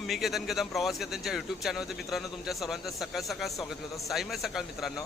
मी केतन कदम प्रवास केतनच्या यूट्यूब चॅनलवरती मित्रांनो तुमच्या सर्वांचं सकाळ सकाळ स्वागत करतो। साईमय सकाळ मित्रांनो,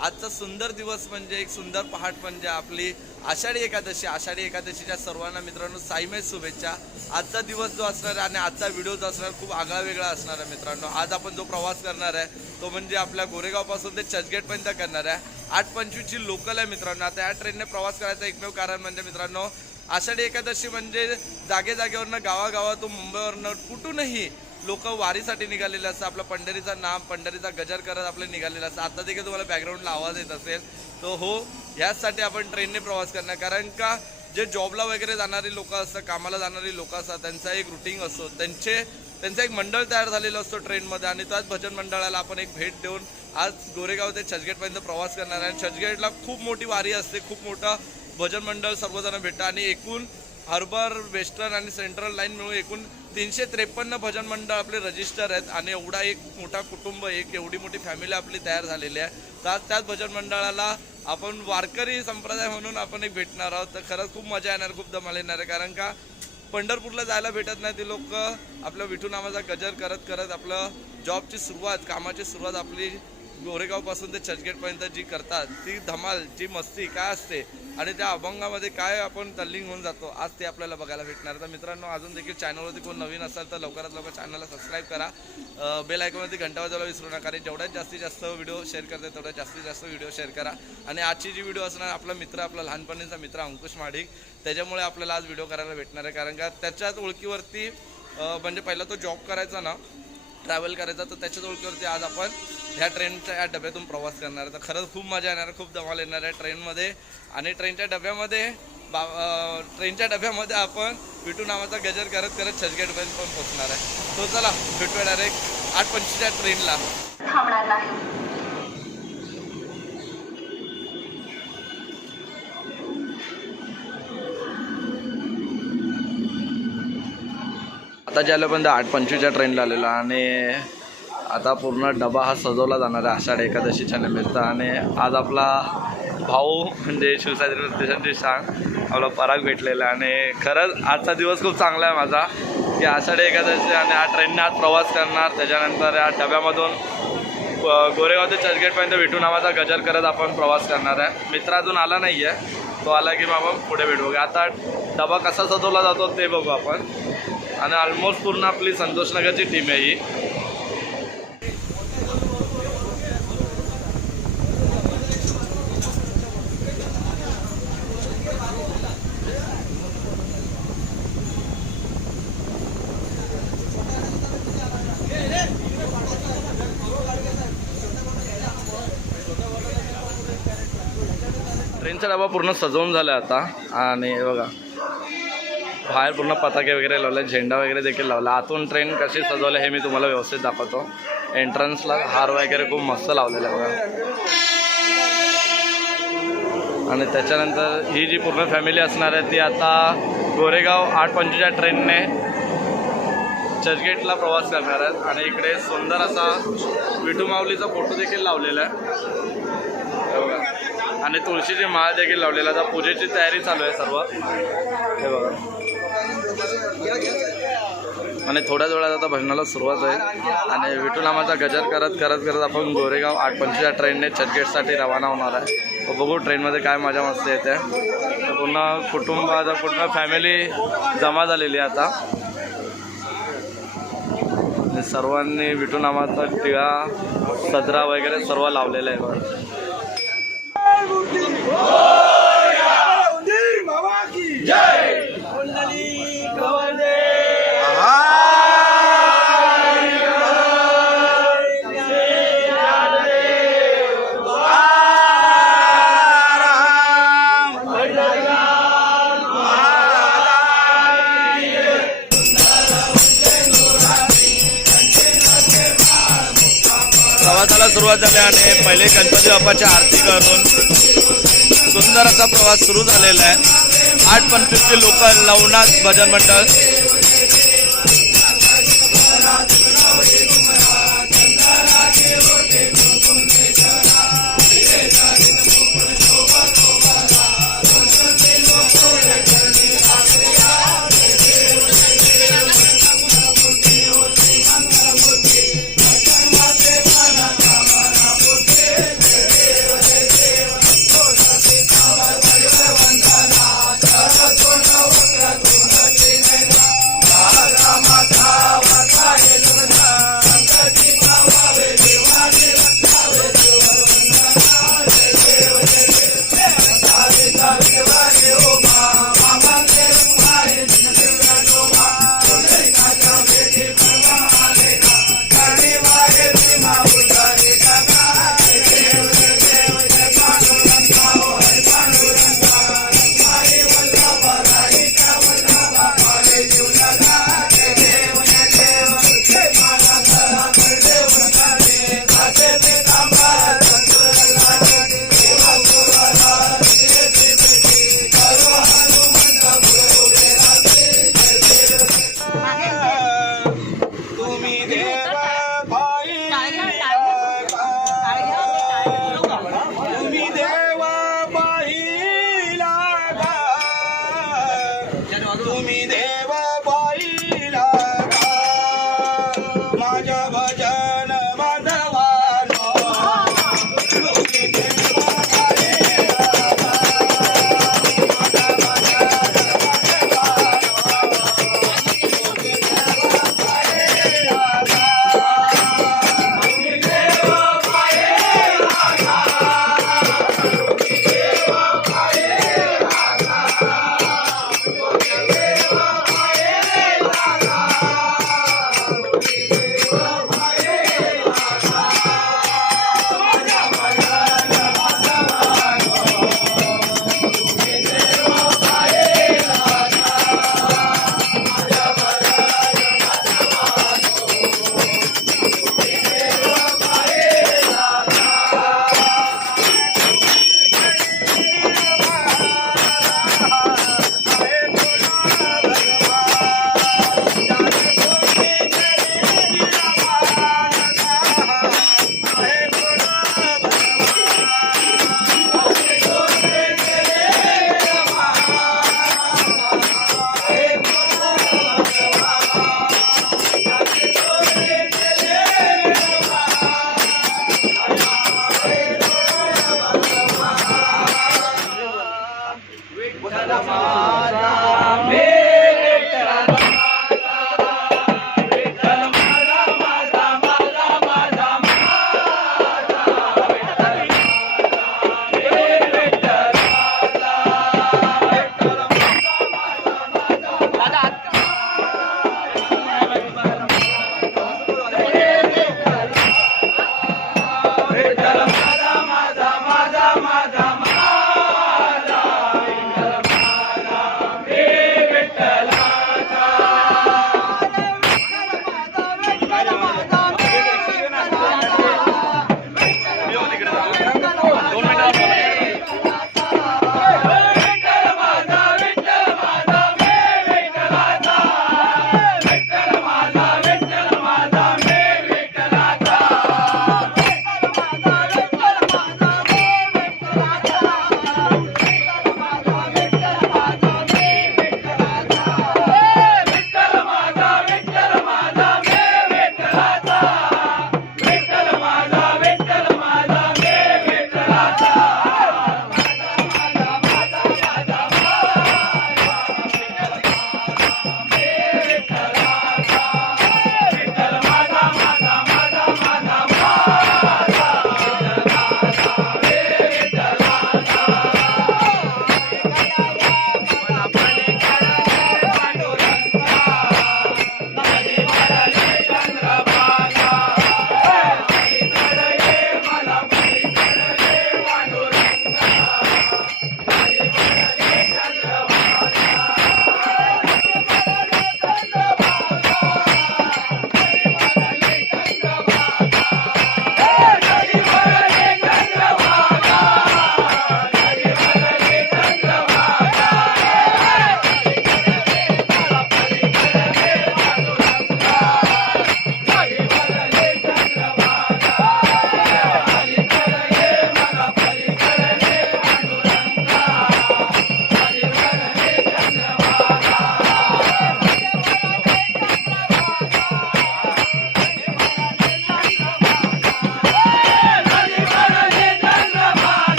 आजचा सुंदर दिवस म्हणजे एक सुंदर पहाट म्हणजे आपली आषाढी एकादशी। आषाढी एकादशीच्या सर्वांना मित्रांनो साईमय शुभेच्छा। आजचा दिवस जो असणार आणि आजचा व्हिडिओ जो असणार खूप आगळा वेगळा असणार आहे मित्रांनो। आज आपण जो प्रवास करणार आहे तो म्हणजे आपल्या गोरेगावपासून ते चर्चगेटपर्यंत करणार आहे। 8:25 ची लोकल आहे मित्रांनो। आता या ट्रेनने प्रवास करायचं एकमेव कारण म्हणजे मित्रांनो आषाढी एकादशी म्हणजे जागे जागेवरनं गावागावातून मुंबईवरनं कुठूनही लोक वारीसाठी निघालेले असतात। आपल्या पंढरीचं नाम पंढरीचा गजर करत आपले निघालेले असतात। आता देखील तुम्हाला बॅकग्राऊंडला आवाज येत असेल तो हो यासाठी आपण ट्रेनने प्रवास करणार, कारण का जे जॉबला वगैरे जाणारी लोक असतात, कामाला जाणारी लोक असतात, त्यांचा एक रुटीन असतो, त्यांचा एक मंडळ तयार झालेला असतो ट्रेनमध्ये आणि त्याच भजन मंडळाला आपण एक भेट देऊन आज गोरेगाव ते चर्चगेटपर्यंत प्रवास करणार आहे। चर्चगेटला खूप मोठी वारी असते, खूप मोठा भजन मंडळ सर्वजण भेटतात आणि एकूण हार्बर वेस्टर्न आणि सेंट्रल लाईन मिळून एकूण 353 भजन मंडळ आपले रजिस्टर आहेत आणि एवढा एक मोठा कुटुंब, एक एवढी मोठी फॅमिली आपली तयार झालेली आहे। त्याच भजन मंडळाला आपण वारकरी संप्रदाय म्हणून आपण एक भेटणार आहोत। तर खरंच खूप मजा येणार, खूप धमाल येणार आहे, कारण का पंढरपूरला जायला भेटत नाही ते लोक आपल्या विठू नामाचा गजर करत करत आपलं जॉबची सुरुवात, कामाची सुरुवात आपली गोरेगावपासून ते चर्चगेटपर्यंत जी करतात ती धमाल, जी मस्ती काय असते आणि त्या अभंगामध्ये काय आपण तल्लीन होऊन जातो, आज ते आपल्याला बघायला भेटणार। तर मित्रांनो अजून देखील चॅनलवरती कोण नवीन असाल तर लवकरात लवकर चॅनलला सबस्क्राईब करा, बेल आयकॉनवरती घंटा वाजवायला विसरू नका, कारण जेवढ्यात जास्तीत जास्त व्हिडिओ शेअर करते तेवढ्यात जास्तीत जास्त व्हिडिओ शेअर करा। आणि आजची जी व्हिडिओ असणार आपला मित्र, आपला लहानपणीचा मित्र अंकुश महाडिक, त्याच्यामुळे आपल्याला आज व्हिडिओ करायला भेटणार आहे, कारण का त्याच्याच ओळखीवरती म्हणजे पहिला तो जॉब करायचा ना, ट्रॅव्हल करायचा, तर त्याच्याच ओळखीवरती आज आपण ह्या ट्रेनच्या या डब्यातून प्रवास करणार आहे। तर खरंच खूप मजा येणार, खूप धमाल येणार आहे ट्रेनमध्ये। आणि ट्रेनच्या डब्यामध्ये आपण विठू नामाचा गजर करत करत चर्चगेटपर्यंत पण पोहोचणार आहे। तो चला भेटूया डायरेक्ट 8:25च्या ट्रेनला। थांबणार नाही। आता ज्याला 8:25च्या ट्रेनला आलेला आणि आता पूर्ण डबा हा सजवला जाणार आहे आषाढ एकादशीच्या निमित्त। आणि आज आपला भाऊ म्हणजे शिवसागरी स्टेशनची सांग आपला पराग भेटलेला आहे आणि खरंच आजचा दिवस खूप चांगला आहे माझा की आषाढी एकादशी आणि हा ट्रेनने आज प्रवास करणार। त्याच्यानंतर या डब्यामधून गोरेगाव ते चर्चगेटपर्यंत विठू नामाचा गजर करत आपण प्रवास करणार आहे। मित्र अजून आला नाही आहे, तो आला की मग पुढे भेटू। आता डबा कसा सजवला जातो ते बघू आपण। आणि ऑलमोस्ट पूर्ण आपली संतोषनगरची टीम आहे ही। ट्रेनचा डबा पूर्ण सजवून झाला आता आणि बघा बाहेर पूर्ण पताके वगैरे लावले, झेंडा वगैरे देखील लावला। आतून ट्रेन कशी सजवली हे मी तुम्हाला व्यवस्थित दाखवतो। एंट्रन्सला हार वगैरे खूप मस्त लावलेला आहे बघा। आणि त्याच्यानंतर ही जी पूर्ण फॅमिली असणार आहे ती आता गोरेगाव 8:25च्या ट्रेनने चर्चगेटला प्रवास करणार आहेत। आणि इकडे सुंदर असा विठू माऊलीचा फोटो देखील लावलेला आहे बघा आणि तुळशीची माळ देखील लावलेला। आता पूजेची तयारी चालू आहे सर्व हे बघा। आणि थोड्याच वेळात आता भजनाला सुरुवात आहे आणि विठू नामाचा गजर करत करत आपण गोरेगाव 8:25च्या ट्रेनने चर्चगेटसाठी रवाना होणार आहे। बघू ट्रेनमध्ये काय मजा मस्ती येते। पूर्ण कुटुंब, आता पूर्ण फॅमिली जमा झालेली आहे आता। सर्वांनी विठू नामाचा टिळा, सदरा वगैरे सर्व लावलेलं आहे बघा। प्रवासाला सुरुवात झाली आणि पहिले गणपती बाप्पाची आरती करून सुंदर असा प्रवास सुरू झालेला आहे। 8:25ची लोकल, नवनाथ भजन मंडळ।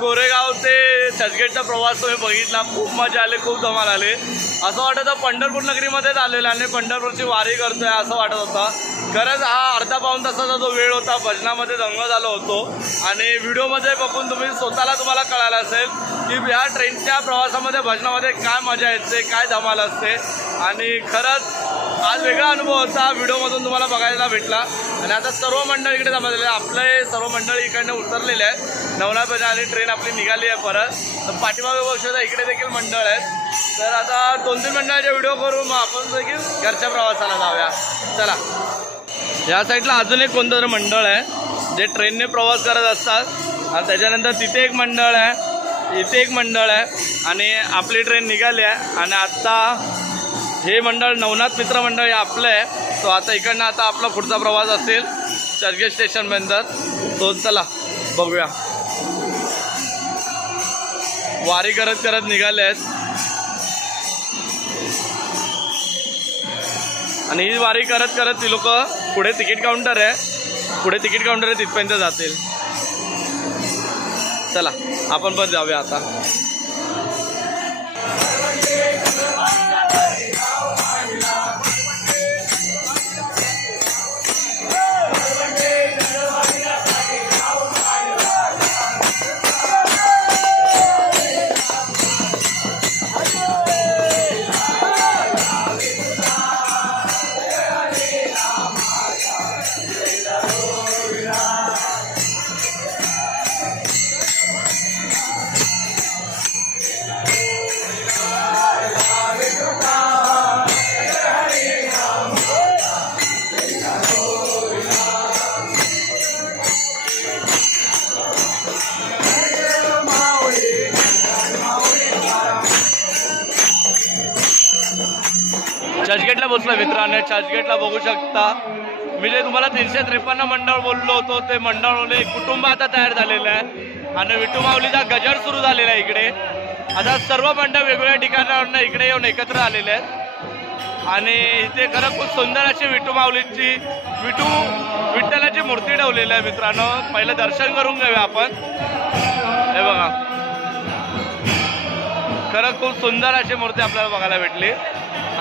गोरेगाव ते चर्चगेटचा प्रवास तुम्ही बघितला, खूप मजा आली, खूप धमाल आली. असं वाटत होतं पंढरपूर नगरीमध्येच आलेलं आणि पंढरपूरची वारी करतोय असं वाटत होतं. खरंच हा अर्धा पाऊण तासाचा जो वेळ होता भजनामध्ये दंग झालो होतो. आणि व्हिडिओमध्ये बघून तुम्हाला कळालं असेल की ह्या ट्रेनच्या प्रवासामध्ये भजनामध्ये काय मजा येते, काय धमाल असते. आणि खरंच आज वेगळा अनुभव होता, व्हिडिओमधून तुम्हाला बघायला भेटला. आणि आता सर्व मंडळी इकडे जमलेले, आपले सर्व मंडळी इकडनं उतरलेले आहेत नवनाथ भजन आणि ट्रेन आपली निघाली आहे परत. तर पाठीमागे बघू इकडे देखील मंडळ आहेत. तर आता 2-3 मंडळाचे व्हिडिओ करू, मग आपण देखील घरच्या प्रवासाला जाऊया. चला. या साईडला अजून एक कोणतं तरी मंडळ आहे जे ट्रेनने प्रवास करत असतात. आणि त्याच्यानंतर तिथे एक मंडळ आहे, इथे एक मंडळ आहे. आणि आपली ट्रेन निघाली आहे. आणि आत्ता हे मंडळ नवनाथ मित्र मंडळ हे आपलं आहे. तो आता इकडनं आता आपला पुढचा प्रवास असेल चर्चगेट स्टेशनपर्यंत. तो चला बघूया. वारी करत करत निघाले आहेत. आणि ही वारी करत करत ती लोक पुढे तिकीट काउंटर आहे, तिथपर्यंत जातील. चला आपण पण जाऊया आता. चर्चगेटला बसलो मित्रांनो. चर्चगेटला बघू शकता मी जे तुम्हाला 353 मंडळ बोललो होतो ते मंडळाने कुटुंब आता तयार झालेलं आहे. आणि विठू माऊलीचा गजर सुरू झालेला आहे इकडे. आता सर्व मंडळ वेगवेगळ्या ठिकाणावरून इकडे येऊन एकत्र आलेले आहेत. आणि इथे खरं खूप सुंदर अशी विठू माऊलीची विठ्ठलाची मूर्ती ठेवलेली आहे मित्रांनो. पहिलं दर्शन करून घेऊया आपण. हे बघा, खरं खूप सुंदर अशी मूर्ती आपल्याला बघायला भेटली.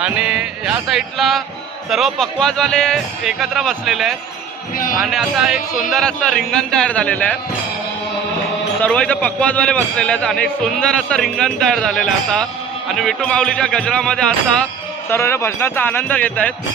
आणि ह्या साईडला सर्व पकवाजवाले एकत्र बसलेले आहेत. आणि आता एक सुंदर असं रिंगण तयार झालेलं आहे. सर्व इथं पकवाजवाले बसलेले आहेत आणि एक सुंदर असं रिंगण तयार झालेलं आहे आता. आणि विठू माऊलीच्या गजरामध्ये आता सर्व भजनाचा आनंद घेत आहेत.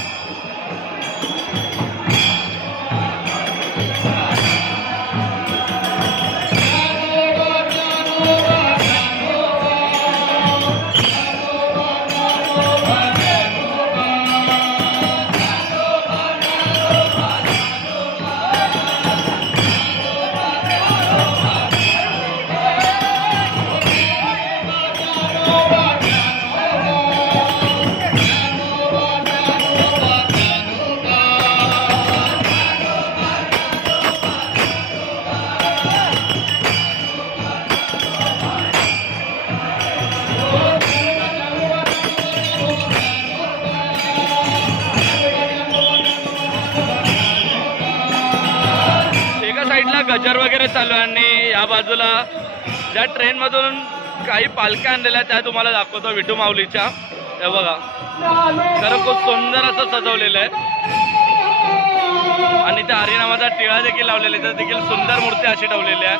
गजर वगैरे चालू आहे. आणि या बाजूला ज्या ट्रेनमधून काही पालख्या आणलेल्या त्या तुम्हाला दाखवतो विठू माऊलीच्या. हे बघा, खरं खूप सुंदर असं सजवलेलं आहे. आणि त्या हरिनामाचा टिळा देखील लावलेला आहे, तर देखील सुंदर मूर्ती अशी ठेवलेली आहे.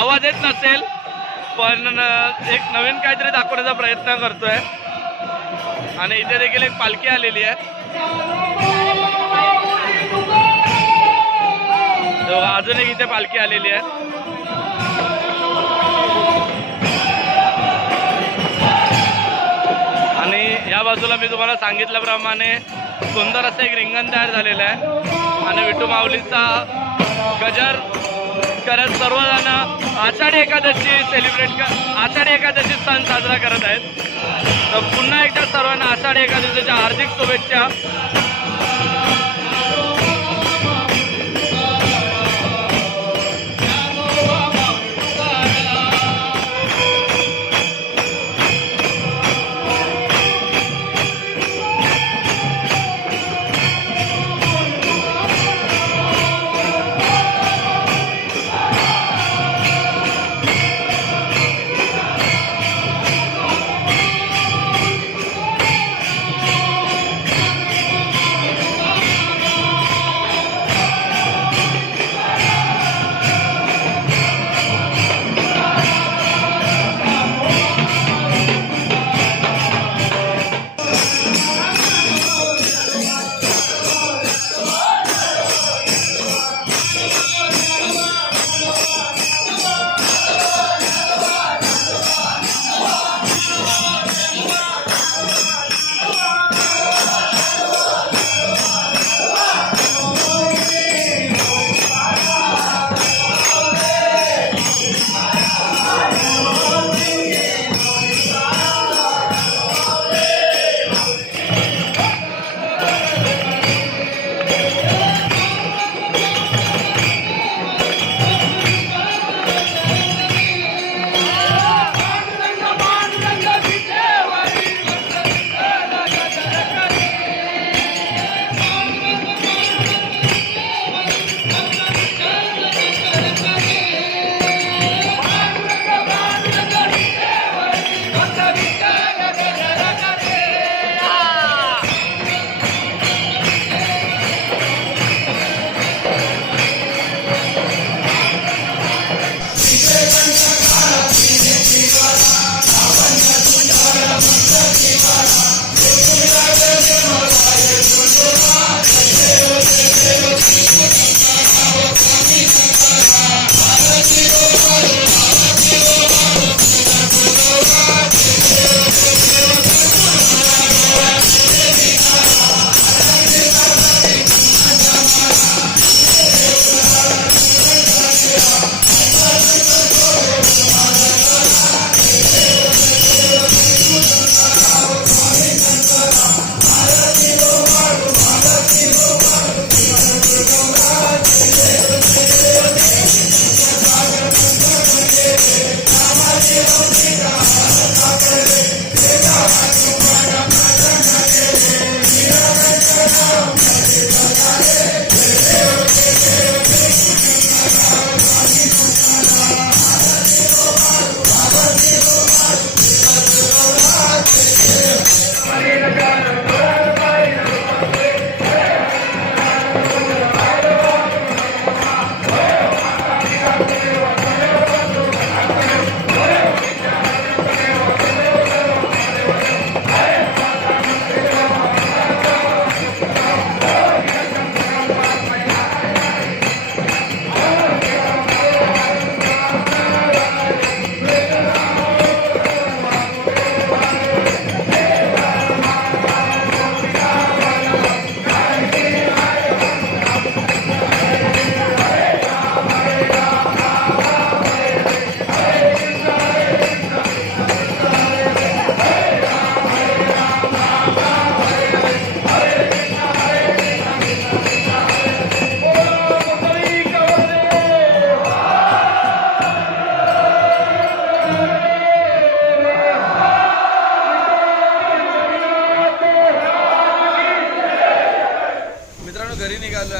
आवाज येत नसेल पण एक नवीन काहीतरी दाखवण्याचा प्रयत्न करतोय. आणि इथे देखील एक पालखी आलेली आहे. अजून एक इथे पालखी आलेली आहे. आणि या बाजूला मी तुम्हाला सांगितल्याप्रमाणे सुंदर असं एक रिंगण तयार झालेलं आहे. आणि विठू माऊलीचा गजर करत सर्वजण आषाढी एकादशी आषाढी एकादशी सण साजरा करत आहेत. तर पुन्हा एकदा सर्वांना आषाढी एकादशीच्या हार्दिक शुभेच्छा.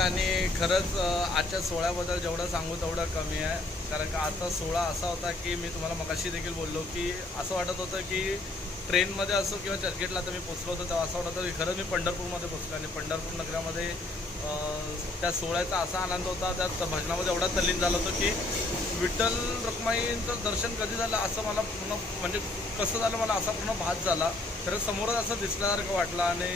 आणि खरंच आजच्या सोहळ्याबद्दल जेवढं सांगू तेवढं कमी आहे. कारण का आजचा सोहळा असा होता की मी तुम्हाला मगाशी देखील बोललो की असं वाटत होतं की ट्रेनमध्ये असो किंवा चर्चगेटला आता मी पोचलो होतो तेव्हा असं वाटत होतं की खरंच मी पंढरपूरमध्ये पोचलो. आणि पंढरपूर नगरामध्ये त्या सोहळ्याचा असा आनंद होता, त्या भजनामध्ये एवढा तल्लीन झालं होतं की विठ्ठल रखुमाईचं दर्शन कधी झालं असं मला पूर्ण म्हणजे कसं झालं मला असा पूर्ण भास झाला. खरंच समोरच असं दिसल्यासारखं वाटलं. आणि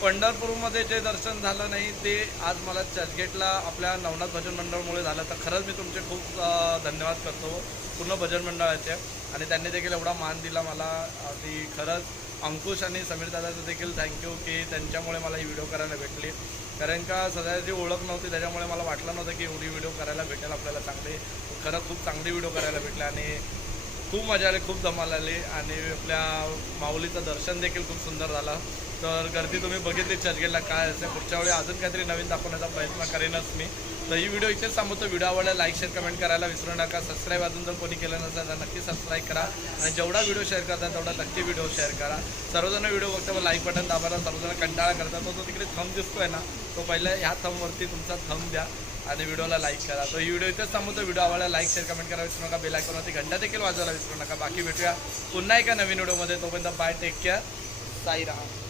पंढरपूरमध्ये जे दर्शन झालं नाही ते आज मला चर्चगेटला आपल्या नवनाथ भजन मंडळामुळे झालं. तर खरंच मी तुमचे खूप धन्यवाद करतो पूर्ण भजन मंडळाचे. आणि त्यांनी देखील एवढा मान दिला मला. आणि खरंच अंकुश आणि समीर दादाचं देखील थँक्यू की त्यांच्यामुळे मला ही व्हिडिओ करायला भेटली. कारण का सगळ्याची ओळख नव्हती त्याच्यामुळे मला वाटलं नव्हतं की एवढी व्हिडिओ करायला भेटेल आपल्याला चांगली. खरं खूप चांगली व्हिडिओ करायला भेटली आणि खूप मजा आली, खूप धमाल आली. आणि आपल्या माऊलीचं दर्शन देखील खूप सुंदर झालं. तर गर्दी तुम्ही बघितली चर्चगेटला काय असेल. पुढच्या वेळी अजून काहीतरी नवीन दाखवण्याचा प्रयत्न करेनच मी. तर ही व्हिडिओ इथेच थांबवतो. व्हिडिओ आवडला लाईक शेअर कमेंट करायला विसरू नका. सबस्क्राईब अजून जर कोणी केलं नसेल तर नक्की सबस्क्राईब करा. आणि जेवढा व्हिडिओ शेअर करता तेवढा नक्की व्हिडिओ शेअर करा. सर्वजण व्हिडिओ बघता लाईक बटन दाबायला सर्वजण कंटाळा करतात. तो तिकडे थंब दिसतोय ना, तो पहिला ह्या थंबवरती तुमचा थंब द्या आणि व्हिडिओला लाईक करा. तर ही व्हिडिओ इथेच थांबवतो. व्हिडिओ आवडला लाईक शेअर कमेंट करा विसरू नका. बेल आयकॉनवरती घंटा देखील वाजवायला विसरू नका. बाकी भेटूया पुन्हा एका नवीन व्हिडिओमध्ये. तोपर्यंत बाय, टेक केअर, साईराम.